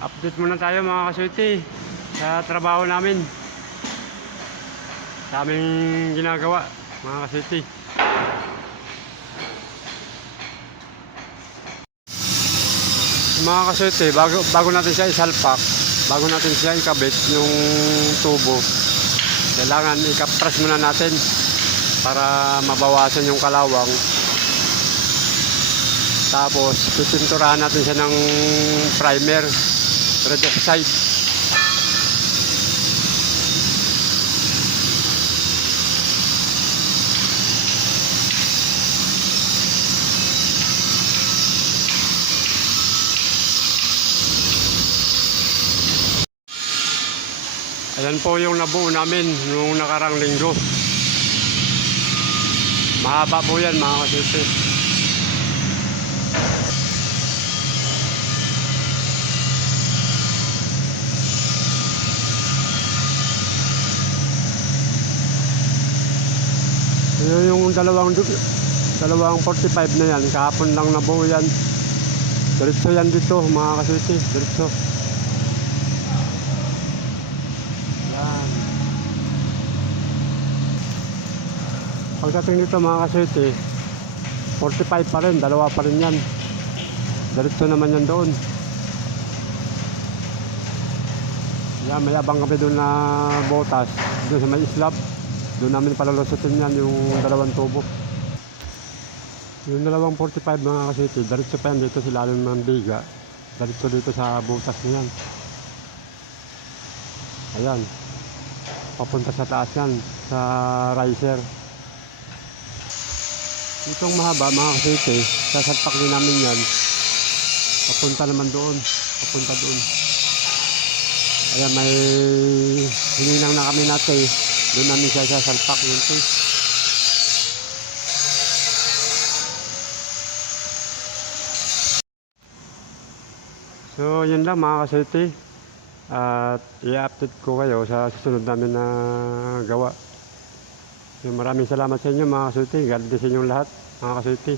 Update muna tayo mga kasuiti sa trabaho namin, sa aming ginagawa mga kasuiti. Mga kasuiti, bago natin siya isalpak, bago natin siya ikabit yung tubo, kailangan ikapras muna natin para mabawasan yung kalawang. Tapos pipinturahan natin siya ng primer, red oxide. Ayan po yung nabuo namin nung nakarang linggo. Mahaba po yan mga kasuiti. Yung dalawang 45 na yan, kahapon lang nabuo yan. Diretso yan dito mga kasuiti, diretso. Yan. Pagdating dito mga kasuiti, 45 pa rin, dalawa pa rin yan. Diretso naman yan doon. Yan, may abang kami doon na botas, doon sa may slab. Doon namin palulusutin yan yung dalawang tubo. Yung dalawang 45 mga kasuiti, diretso pa yan dito sa ilalim ng biga. Diretso dito sa butas niyan. Ayan. Papunta sa taas yan, sa riser. Itong mahaba mga kasuiti, sasalpak din namin yan. Papunta naman doon. Papunta doon. Ayan, may hininang na kami natin. Doon namin siya sasalpak yun po. So yun lang mga kasuiti, at i-update ko kayo sa susunod namin na gawa. So, maraming salamat sa inyo mga kasuiti. God bless sa inyong lahat mga kasuiti.